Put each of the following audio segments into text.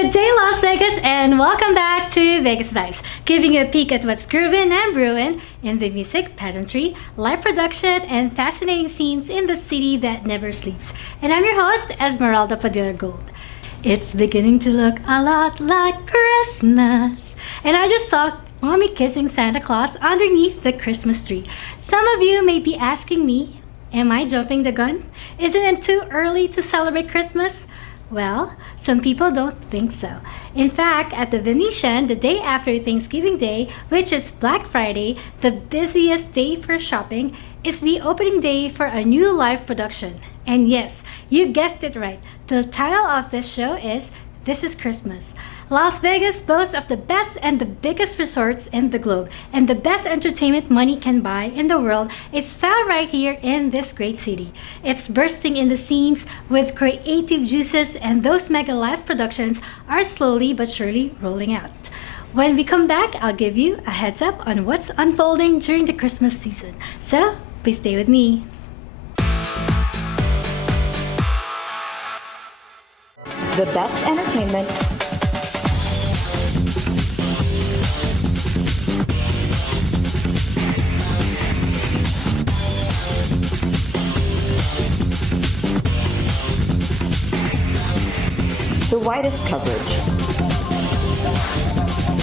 Good day, Las Vegas, and welcome back to Vegas Vibes, giving you a peek at what's grooving and brewing in the music, pageantry, live production, and fascinating scenes in the city that never sleeps. And I'm your host, Esmeralda Padilla-Gould. It's beginning to look a lot like Christmas, and I just saw Mommy kissing Santa Claus underneath the Christmas tree. Some of you may be asking me, am I jumping the gun? Isn't it too early to celebrate Christmas? Well, some people don't think so. In fact, at the Venetian, the day after Thanksgiving Day, which is Black Friday, the busiest day for shopping, is the opening day for a new live production. And yes, you guessed it right. The title of this show is This is Christmas. Las Vegas boasts of the best and the biggest resorts in the globe, and the best entertainment money can buy in the world is found right here in this great city. It's bursting in the seams with creative juices, and those mega live productions are slowly but surely rolling out. When we come back, I'll give you a heads up on what's unfolding during the Christmas season. So, please stay with me. The best entertainment, the widest coverage,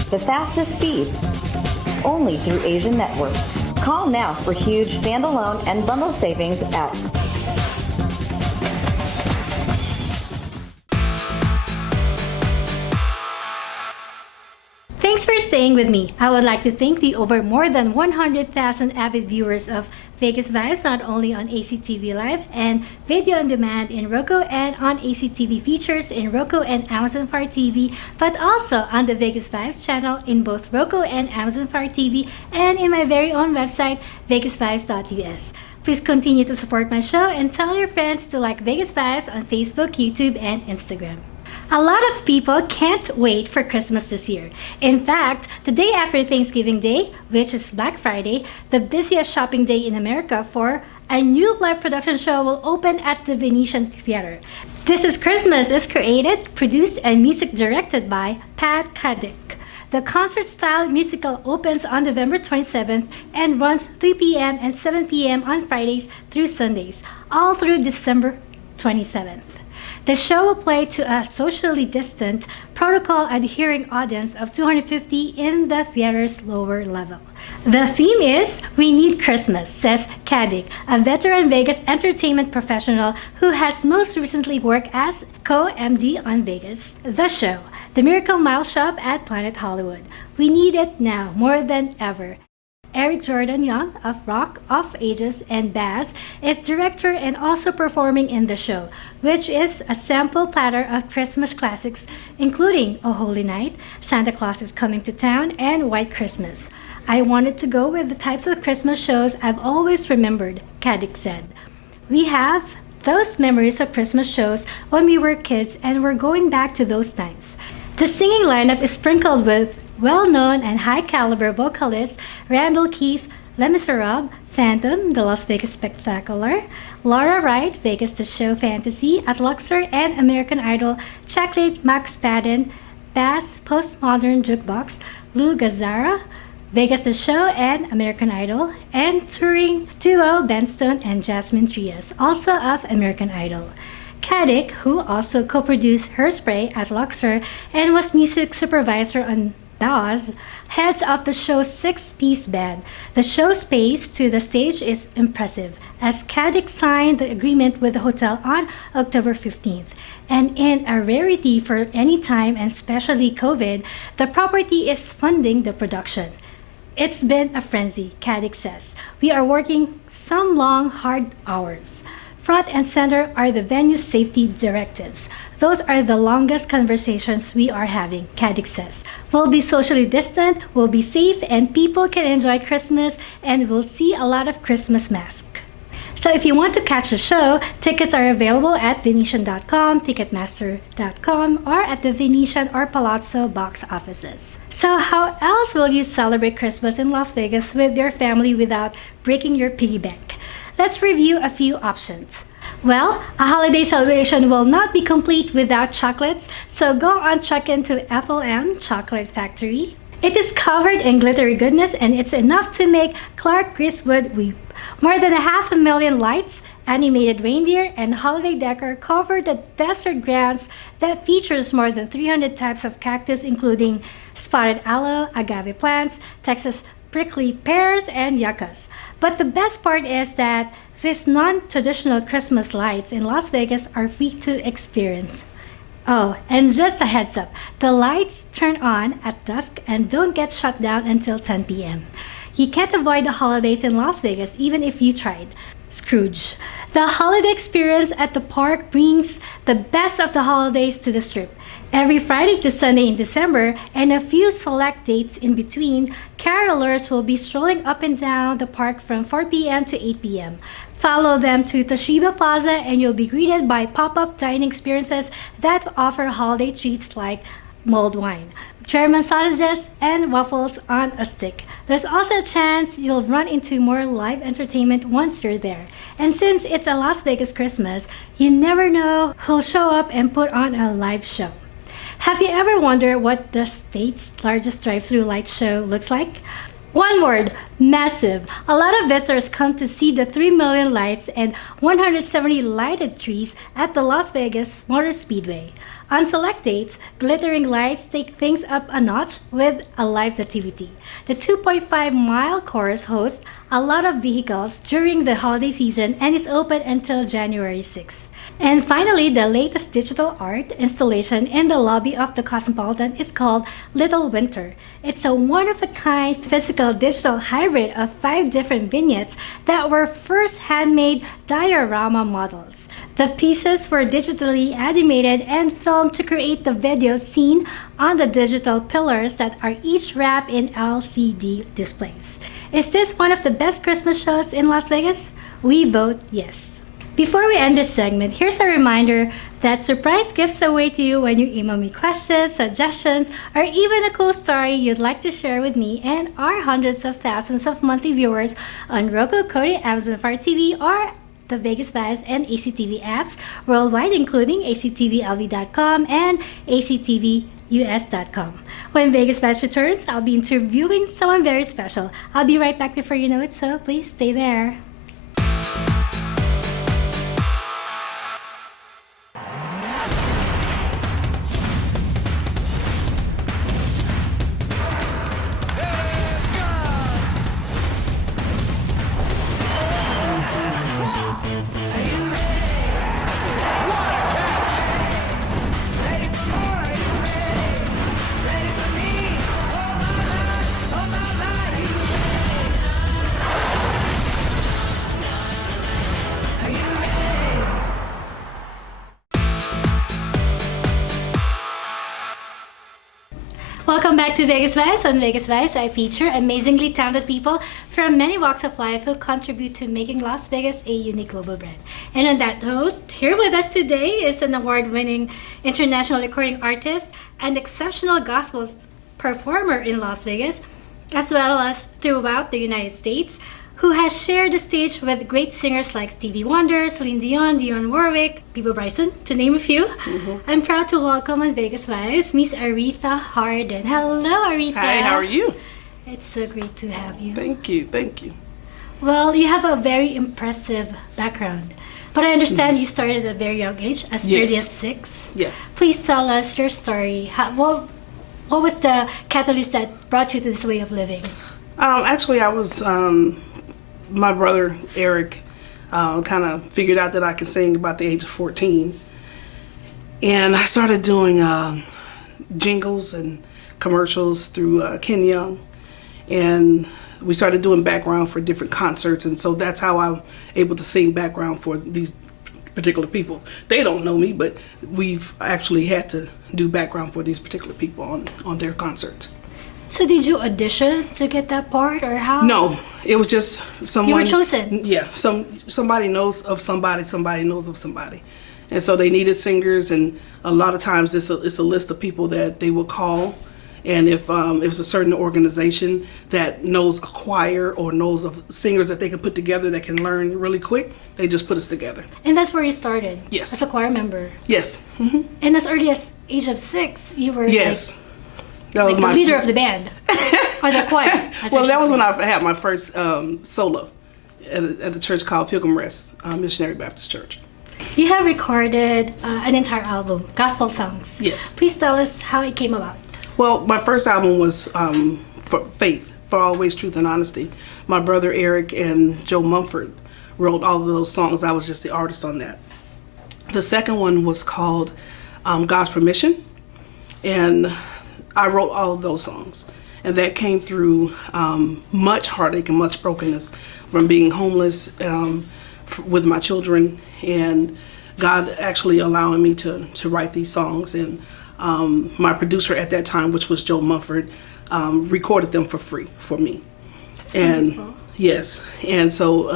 the fastest speed, only through Asian Network. Call now for huge standalone and bundle savings at Thanks for staying with me. I would like to thank the over more than 100,000 avid viewers of Vegas Vibes, not only on ACTV Live and video on demand in Roku and on ACTV features in Roku and Amazon Fire TV, but also on the Vegas Vibes channel in both Roku and Amazon Fire TV and in my very own website, VegasVibes.us. Please continue to support my show and tell your friends to like Vegas Vibes on Facebook, YouTube, and Instagram. A lot of people can't wait for Christmas this year. In fact, the day after Thanksgiving Day, which is Black Friday, the busiest shopping day in America, for a new live production show will open at the Venetian Theater. This is Christmas is created, produced, and music directed by Pat Caddick. The concert-style musical opens on November 27th and runs 3 p.m. and 7 p.m. on Fridays through Sundays, all through December 27th. The show will play to a socially distant, protocol-adhering audience of 250 in the theater's lower level. The theme is We Need Christmas, says Caddick, a veteran Vegas entertainment professional who has most recently worked as co-MD on Vegas, The Show, The Miracle Mile Shop at Planet Hollywood. We need it now more than ever. Eric Jordan Young of Rock of Ages and Baz is director and also performing in the show, which is a sample platter of Christmas classics, including O Holy Night, Santa Claus is Coming to Town, and White Christmas. I wanted to go with the types of Christmas shows I've always remembered, Caddick said. We have those memories of Christmas shows when we were kids, and we're going back to those times. The singing lineup is sprinkled with well-known and high-caliber vocalists Randall Keith, Les Miserables, Phantom, The Las Vegas Spectacular, Laura Wright, Vegas The Show Fantasy, at Luxor and American Idol, Chocolate Max Padden, Bass, Postmodern Jukebox, Lou Gazzara, Vegas The Show and American Idol, and touring duo Ben Stone and Jasmine Trias, also of American Idol. Caddick, who also co-produced Hairspray at Luxor and was music supervisor on Dawes, heads up the show's 6-piece band. The show's pace to the stage is impressive, as Caddick signed the agreement with the hotel on October 15th. And in a rarity for any time, and especially COVID, the property is funding the production. It's been a frenzy, Caddick says. We are working some long, hard hours. Front and center are the venue's safety directives. Those are the longest conversations we are having, Caddick says. We'll be socially distant, we'll be safe, and people can enjoy Christmas, and we'll see a lot of Christmas masks. So if you want to catch the show, tickets are available at Venetian.com, Ticketmaster.com, or at the Venetian or Palazzo box offices. So how else will you celebrate Christmas in Las Vegas with your family without breaking your piggy bank? Let's review a few options. Well, a holiday celebration will not be complete without chocolates, so go on check into FLM Chocolate Factory. It is covered in glittery goodness and it's enough to make Clark Griswold weep. More than 500,000 lights, animated reindeer, and holiday decor cover the desert grounds that features more than 300 types of cactus, including spotted aloe, agave plants, Texas prickly pears, and yuccas. But the best part is that these non-traditional Christmas lights in Las Vegas are free to experience. Oh, and just a heads up, the lights turn on at dusk and don't get shut down until 10 p.m. You can't avoid the holidays in Las Vegas even if you tried. Scrooge. The holiday experience at the park brings the best of the holidays to the Strip. Every Friday to Sunday in December and a few select dates in between, carolers will be strolling up and down the park from 4 p.m. to 8 p.m. Follow them to Toshiba Plaza and you'll be greeted by pop-up dining experiences that offer holiday treats like mulled wine, German sausages, and waffles on a stick. There's also a chance you'll run into more live entertainment once you're there. And since it's a Las Vegas Christmas, you never know who'll show up and put on a live show. Have you ever wondered what the state's largest drive-through light show looks like? One word, massive. A lot of visitors come to see the 3 million lights and 170 lighted trees at the Las Vegas Motor Speedway. On select dates, glittering lights take things up a notch with a live nativity. The 2.5-mile course hosts a lot of vehicles during the holiday season and is open until January 6. And finally, the latest digital art installation in the lobby of the Cosmopolitan is called Little Winter. It's a one-of-a-kind physical digital hybrid of 5 different vignettes that were first handmade diorama models. The pieces were digitally animated and filmed to create the video seen on the digital pillars that are each wrapped in LCD displays. Is this one of the best Christmas shows in Las Vegas? We vote yes. Before we end this segment, here's a reminder that surprise gifts await you when you email me questions, suggestions, or even a cool story you'd like to share with me and our hundreds of thousands of monthly viewers on Roku, Kodi, Amazon Fire TV, or the VegasVibes and ACTV apps worldwide, including actvlv.com and actvus.com. When VegasVibes returns, I'll be interviewing someone very special. I'll be right back before you know it, so please stay there. Welcome back to Vegas Vibes. On Vegas Vibes, I feature amazingly talented people from many walks of life who contribute to making Las Vegas a unique global brand. And on that note, here with us today is an award-winning international recording artist and exceptional gospel performer in Las Vegas, as well as throughout the United States, who has shared the stage with great singers like Stevie Wonder, Celine Dion, Dione Warwick, Peabody Bryson, to name a few. I'm proud to welcome on Vegas Vibes, Miss Aretha Harden. Hello, Aretha. Hi, how are you? It's so great to have you. Thank you, thank you. Well, you have a very impressive background, but I understand you started at a very young age, as early as 6. Yeah. Please tell us your story. What was the catalyst that brought you to this way of living? Actually, I was, my brother Eric kind of figured out that I could sing about the age of 14. And I started doing jingles and commercials through Ken Young. And we started doing background for different concerts. And so that's how I'm able to sing background for these particular people. They don't know me, but we've actually had to do background for these particular people on their concerts. So did you audition to get that part, or how? No, it was just someone. You were chosen. Yeah, somebody knows of somebody, somebody knows of somebody, and so they needed singers, and a lot of times it's a list of people that they will call, And if it's a certain organization that knows a choir or knows of singers that they can put together that can learn really quick, they just put us together. And that's where you started? Yes. As a choir member? Yes. Mm-hmm. And as early as age of 6, you were yes. That was the leader of the band? Or the choir? Well, that was when I had my first solo at a church called Pilgrim Rest Missionary Baptist Church. You have recorded an entire album, gospel songs. Yes. Please tell us how it came about. Well, my first album was for Faith, For Always, Truth, and Honesty. My brother Eric and Joe Mumford wrote all of those songs. I was just the artist on that. The second one was called God's Permission, and I wrote all of those songs. And that came through much heartache and much brokenness from being homeless with my children, and God actually allowing me to write these songs. And my producer at that time, which was Joe Mumford, recorded them for free for me. That's and wonderful. Yes, and so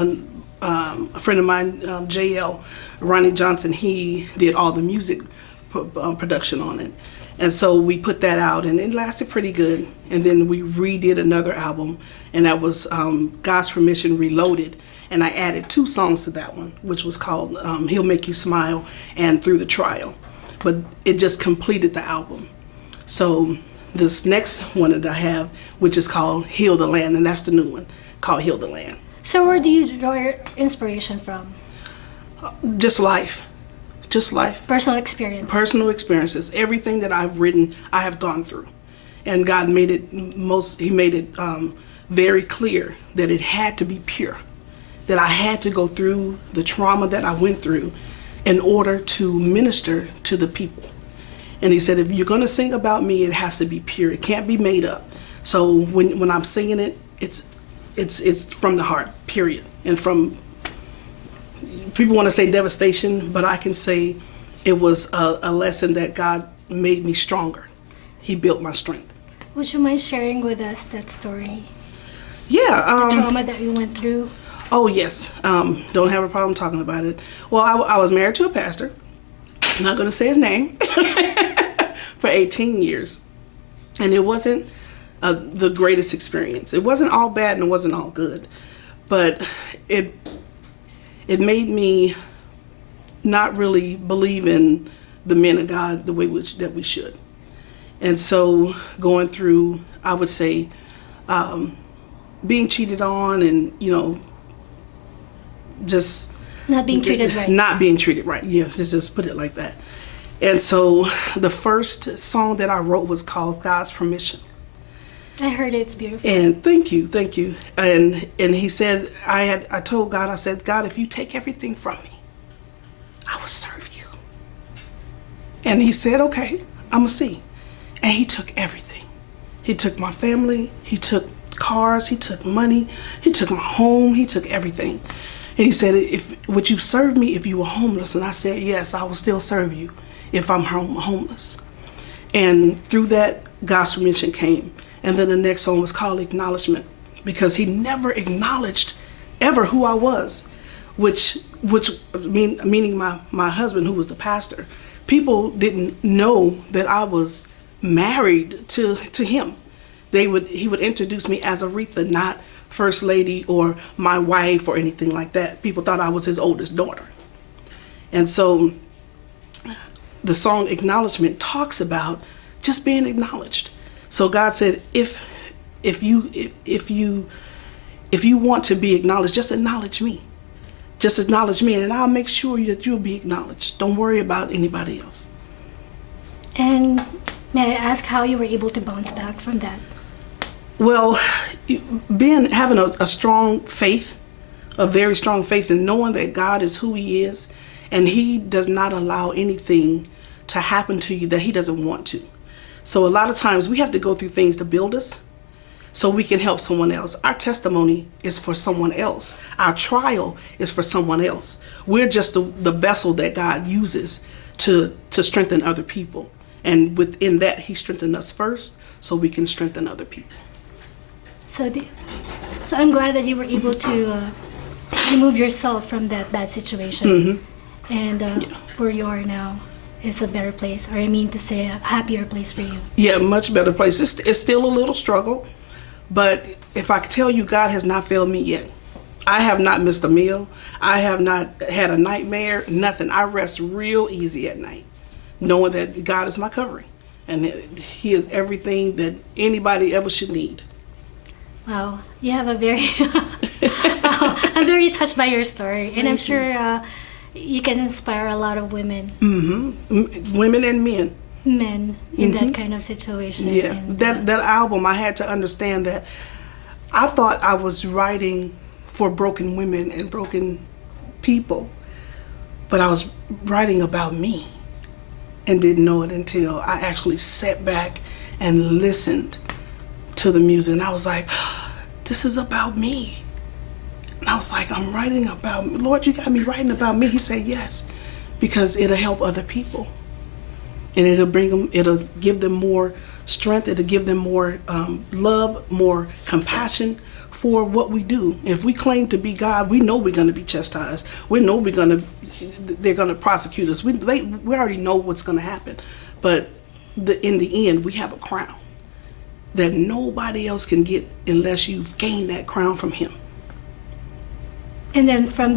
a friend of mine, JL, Ronnie Johnson, he did all the music production on it. And so we put that out, and it lasted pretty good. And then we redid another album, and that was God's Permission Reloaded. And I added 2 songs to that one, which was called He'll Make You Smile and Through the Trial. But it just completed the album. So this next one that I have, which is called Heal the Land, and that's the new one, called Heal the Land. So where do you draw your inspiration from? Just life. Just life. Personal experience. Personal experiences. Everything that I've written, I have gone through. And God made it He made it very clear that it had to be pure. That I had to go through the trauma that I went through in order to minister to the people. And he said, if you're going to sing about me, it has to be pure. It can't be made up. So when I'm singing it, it's from the heart, period. And from, people want to say devastation, but I can say it was a lesson that God made me stronger. He built my strength. Would you mind sharing with us that story? Yeah. The trauma that you went through? Oh, yes. Don't have a problem talking about it. Well, I was married to a pastor. I'm not going to say his name. For 18 years. And it wasn't the greatest experience. It wasn't all bad and it wasn't all good. But it made me not really believe in the men of God the way that we should. And so going through, I would say, being cheated on and, just Not being treated right. Not being treated right. Yeah, just put it like that. And so the first song that I wrote was called God's Permission. I heard it's beautiful. And thank you. And he said, I told God, I said, God, if you take everything from me, I will serve you. And he said, okay, I'm gonna see. And he took everything. He took my family, he took cars, he took money, he took my home, he took everything. And he said, would you serve me if you were homeless? And I said, yes, I will still serve you if I'm homeless. And through that, God's Permission came. And then the next song was called Acknowledgement, because he never acknowledged ever who I was, meaning my husband, who was the pastor. People didn't know that I was married to him. He would introduce me as Aretha, not First Lady or my wife or anything like that. People thought I was his oldest daughter. And so the song Acknowledgement talks about just being acknowledged. So God said, if you want to be acknowledged, just acknowledge me. Just acknowledge me, and I'll make sure that you'll be acknowledged. Don't worry about anybody else. And may I ask how you were able to bounce back from that? Well, having a strong faith, a very strong faith, and knowing that God is who He is, and He does not allow anything to happen to you that He doesn't want to. So a lot of times we have to go through things to build us so we can help someone else. Our testimony is for someone else. Our trial is for someone else. We're just the vessel that God uses to strengthen other people. And within that, He strengthened us first so we can strengthen other people. So I'm glad that you were able to remove yourself from that bad situation, and where you are now. is a better place, or I mean to say a happier place for you? Yeah, much better place. It's still a little struggle, but if I could tell you, God has not failed me yet. I have not missed a meal. I have not had a nightmare, nothing. I rest real easy at night, knowing that God is my covering, and He is everything that anybody ever should need. Wow, you have a very... I'm very touched by your story, and I'm sure you can inspire a lot of women. Women and men. Men in that kind of situation. Yeah, And, that album, I had to understand that I thought I was writing for broken women and broken people, but I was writing about me and didn't know it until I actually sat back and listened to the music, and I was like, this is about me. And I was like, I'm writing about, Lord, you got me writing about me. He said, yes, because it'll help other people. And it'll bring them, it'll give them more strength. It'll give them more love, more compassion for what we do. If we claim to be God, we know we're going to be chastised. We know they're going to prosecute us. We already know what's going to happen. But in the end, we have a crown that nobody else can get unless you've gained that crown from Him. And then from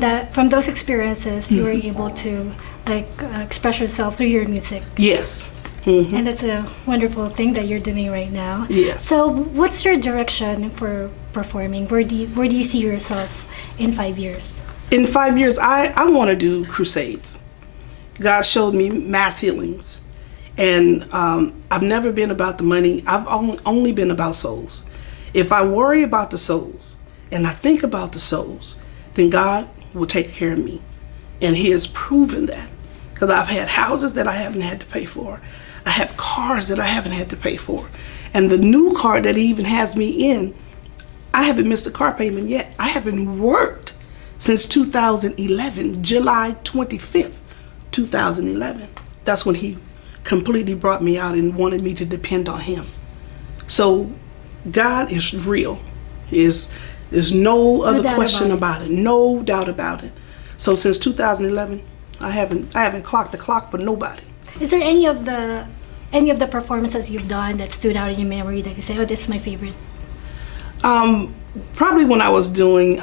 those experiences, you were able to express yourself through your music. Yes. And that's a wonderful thing that you're doing right now. Yes. So what's your direction for performing? Where do you see yourself in 5 years? In 5 years, I want to do crusades. God showed me mass healings. And I've never been about the money. I've only been about souls. If I worry about the souls and I think about the souls, then God will take care of me. And He has proven that. Because I've had houses that I haven't had to pay for. I have cars that I haven't had to pay for. And the new car that He even has me in, I haven't missed a car payment yet. I haven't worked since 2011, July 25th, 2011. That's when He completely brought me out and wanted me to depend on Him. So God is real. There's no other question about it. No doubt about it. So since 2011, I haven't clocked the clock for nobody. Is there any of the performances you've done that stood out in your memory that you say, oh, this is my favorite? Probably when I was doing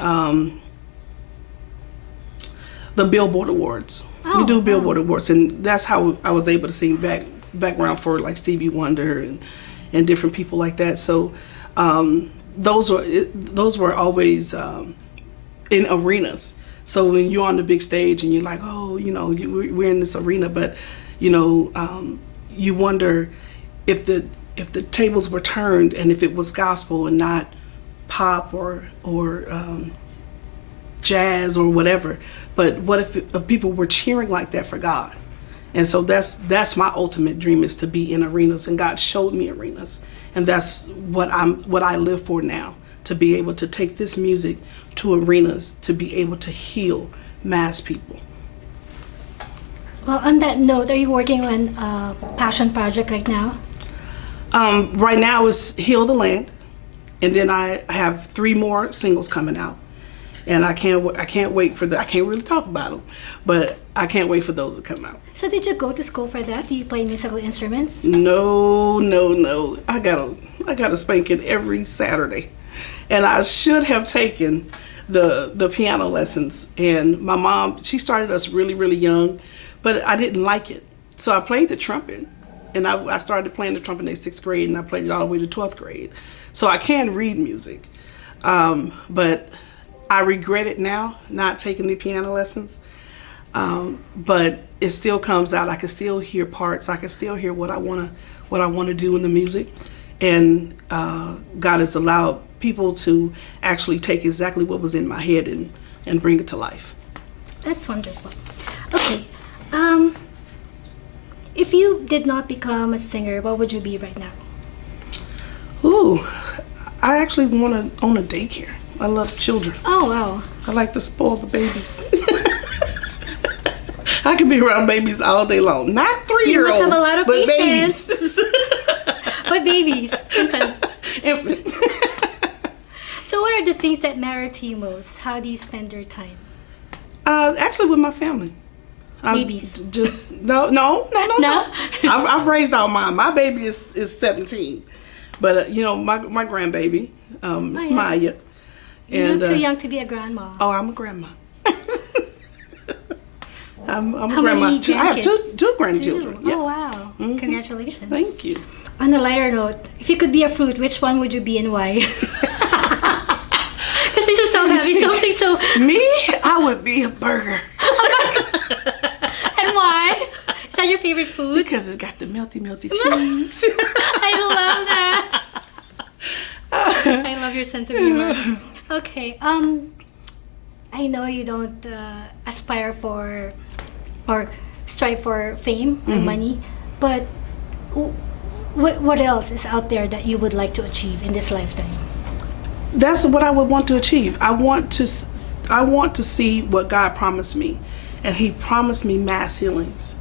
the Billboard Awards. We do Billboard Awards, and that's how I was able to sing background for like Stevie Wonder and different people like that. So those were always in arenas. So when you're on the big stage and you're like, oh, we're in this arena, but you wonder if the tables were turned and if it was gospel and not pop or jazz or whatever. But what if people were cheering like that for God? And so that's my ultimate dream, is to be in arenas, and God showed me arenas, and that's what I live for now, to be able to take this music to arenas, to be able to heal mass people. Well, on that note, are you working on a passion project right now? Right now is Heal the Land, and then I have 3 more singles coming out, and I can't wait for I can't really talk about them, but I can't wait for those to come out. So did you go to school for that? Do you play musical instruments? No. I got a spanking every Saturday, and I should have taken the piano lessons. And my mom, she started us really, really young, but I didn't like it, so I played the trumpet. And I started playing the trumpet in 6th grade, and I played it all the way to 12th grade. So I can read music, but I regret it now, not taking the piano lessons. But it still comes out. I can still hear parts. I can still hear what I want to do in the music. And God has allowed people to actually take exactly what was in my head and bring it to life. That's wonderful. Okay. If you did not become a singer, what would you be right now? Ooh, I actually want to own a daycare. I love children. Oh, wow. I like to spoil the babies. I can be around babies all day long. Not 3-year-olds, You must have a lot of but patience. babies. But babies, Infant. So what are the things that matter to you most? How do you spend your time? Actually with my family. Babies. Just no. I've raised all mine. My baby is 17, but my grandbaby is Maya. You look too young to be a grandma. Oh, I'm a grandma. I'm a How grandma. many I have two grandchildren. Two. Yeah. Oh wow! Congratulations. Thank you. On a lighter note, if you could be a fruit, which one would you be and why? Because this is so heavy. Something so. Me, I would be a burger. And why? Is that your favorite food? Because it's got the melty cheese. I love that. I love your sense of humor. Okay. I know you don't aspire for or strive for fame or money, but what else is out there that you would like to achieve in this lifetime? That's what I would want to achieve. I want to see what God promised me, and He promised me mass healings.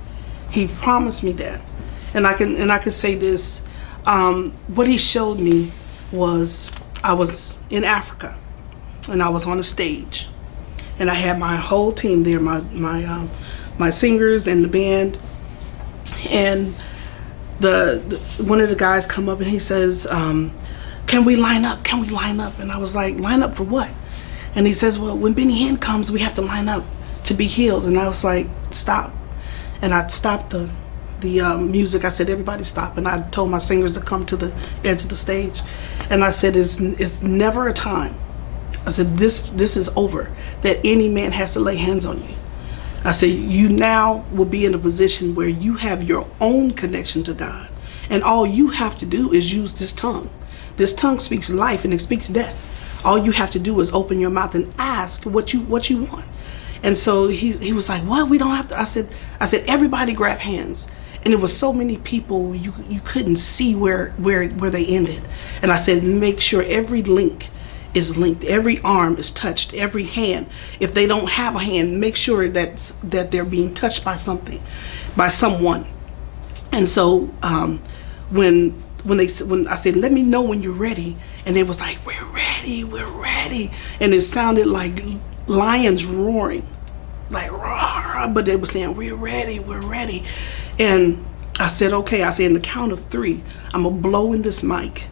He promised me that, and I can say this. What He showed me was I was in Africa, and I was on a stage, and I had my whole team there, my singers and the band, and the one of the guys come up and he says, can we line up? Can we line up? And I was like, line up for what? And he says, well, when Benny Hinn comes, we have to line up to be healed. And I was like, stop. And I stopped the music. I said, everybody stop. And I told my singers to come to the edge of the stage. And I said, it's never a time. I said, this is over, that any man has to lay hands on you. I said, you now will be in a position where you have your own connection to God. And all you have to do is use this tongue. This tongue speaks life and it speaks death. All you have to do is open your mouth and ask what you want. And so he was like, what? We don't have to. I said, everybody grab hands. And it was so many people you couldn't see where they ended. And I said, make sure every link is linked, every arm is touched, every hand. If they don't have a hand, make sure that they're being touched by something, by someone. And so when I said, let me know when you're ready, and it was like, we're ready. And it sounded like lions roaring, like roar, but they were saying, we're ready. And I said, okay. I said, in the count of 3, I'm gonna blow in this mic.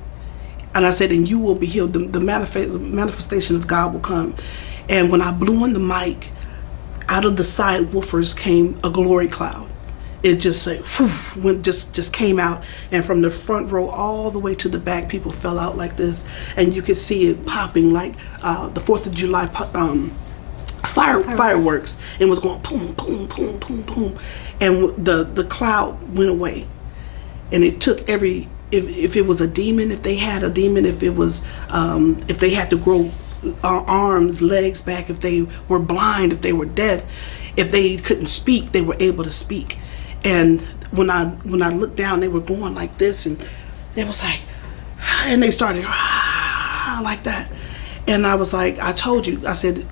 And I said, and you will be healed. The manifestation of God will come. And when I blew on the mic, out of the side woofers came a glory cloud. It just like, just came out. And from the front row all the way to the back, people fell out like this. And you could see it popping like the 4th of July fireworks. It was going boom, boom, boom, boom, boom. And the cloud went away. And it took every... If it was a demon, if they had a demon, if it was, if they had to grow arms, legs back, if they were blind, if they were deaf, if they couldn't speak, they were able to speak. And when I looked down, they were going like this, and it was like, and they started like that. And I was like, I told you, I said,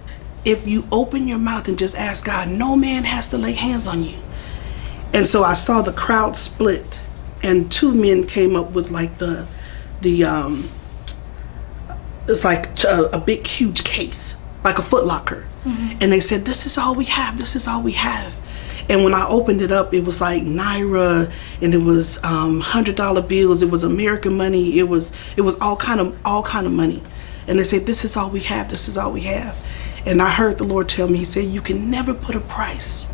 if you open your mouth and just ask God, no man has to lay hands on you. And so I saw the crowd split. And 2 men came up with like it's like a big huge case, like a Foot Locker. Mm-hmm. And they said, this is all we have, this is all we have. And when I opened it up, it was like Naira, and it was $100 bills, it was American money, it was all kind of money. And they said, this is all we have, this is all we have. And I heard the Lord tell me, He said, you can never put a price.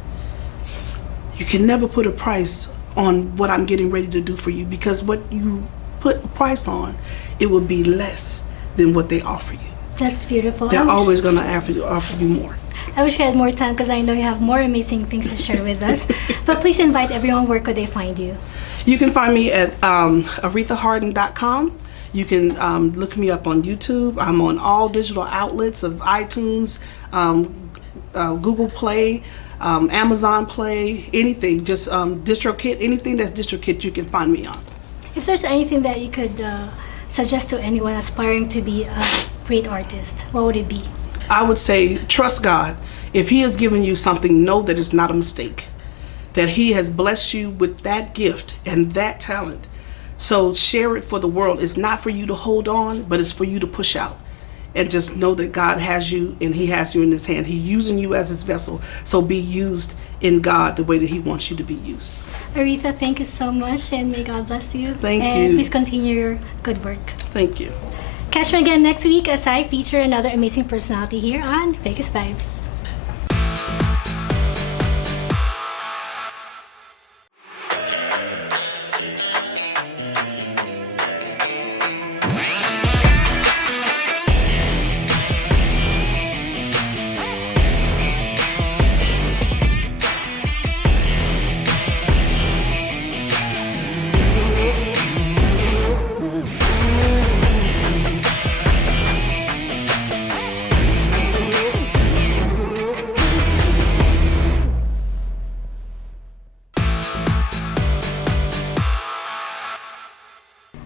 You can never put a price on what I'm getting ready to do for you, because what you put a price on, it will be less than what they offer you. That's beautiful. They're always going to offer you more. I wish we had more time, because I know you have more amazing things to share with us. But please invite everyone. Where could they find you? You can find me at arethaharden.com. You can look me up on YouTube. I'm on all digital outlets of iTunes, Google Play, Amazon Play, anything, just DistroKid, anything that's DistroKid, you can find me on. If there's anything that you could suggest to anyone aspiring to be a great artist, what would it be? I would say, trust God. If He has given you something, know that it's not a mistake, that He has blessed you with that gift and that talent. So share it for the world. It's not for you to hold on, but it's for you to push out. And just know that God has you, and He has you in His hand. He's using you as His vessel. So be used in God the way that He wants you to be used. Aretha, thank you so much, and may God bless you. Thank and you. Please continue your good work. Thank you. Catch me again next week as I feature another amazing personality here on Vegas Vibes.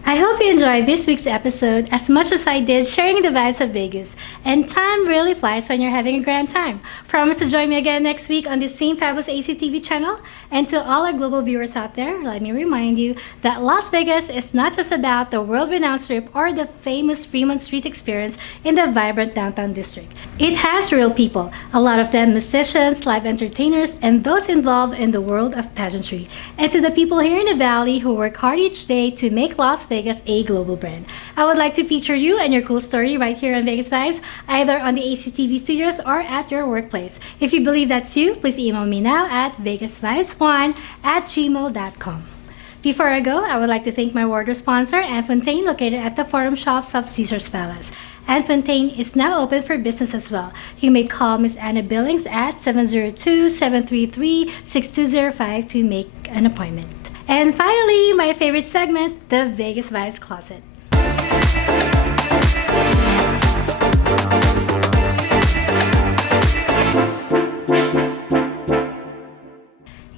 I hope you enjoyed this week's episode as much as I did sharing the vibes of Vegas. And time really flies when you're having a grand time. Promise to join me again next week on the same fabulous ACTV channel. And to all our global viewers out there, let me remind you that Las Vegas is not just about the world-renowned Strip or the famous Fremont Street experience in the vibrant downtown district. It has real people, a lot of them musicians, live entertainers, and those involved in the world of pageantry. And to the people here in the Valley who work hard each day to make Las Vegas a global brand. I would like to feature you and your cool story right here on Vegas Vibes, either on the ACTV studios or at your workplace. If you believe that's you, please email me now at vegasvibes1@gmail.com. Before I go, I would like to thank my wardrobe sponsor, Anne Fontaine, located at the Forum Shops of Caesars Palace. Anne Fontaine is now open for business as well. You may call Miss Anna Billings at 702-733-6205 to make an appointment. And finally, my favorite segment, the Vegas Vibes Closet.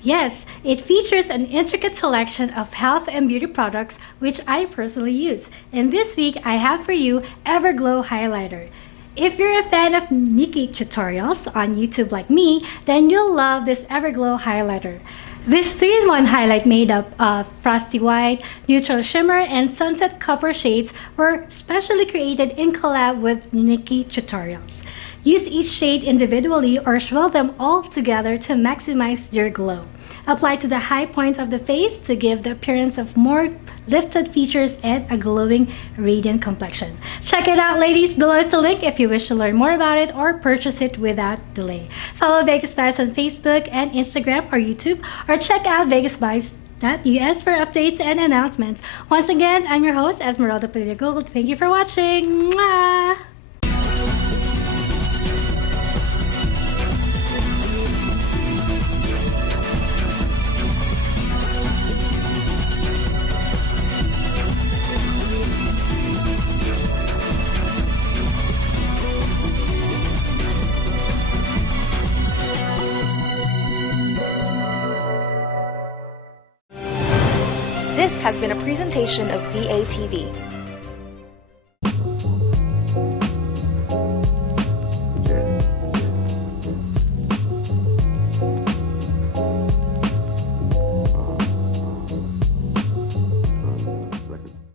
Yes, it features an intricate selection of health and beauty products which I personally use. And this week, I have for you Everglow Highlighter. If you're a fan of Nikki tutorials on YouTube like me, then you'll love this Everglow Highlighter. This 3-in-1 highlight made up of frosty white, neutral shimmer, and sunset copper shades were specially created in collab with Nikki Tutorials. Use each shade individually or swirl them all together to maximize your glow. Apply to the high points of the face to give the appearance of more lifted features and a glowing, radiant complexion. Check it out, ladies. Below is the link if you wish to learn more about it or purchase it without delay. Follow Vegas Vibes on Facebook and Instagram or YouTube, or check out VegasVibes.us for updates and announcements. Once again, I'm your host, Esmeralda Padilla-Gould. Thank you for watching. Mwah! This has been a presentation of VATV,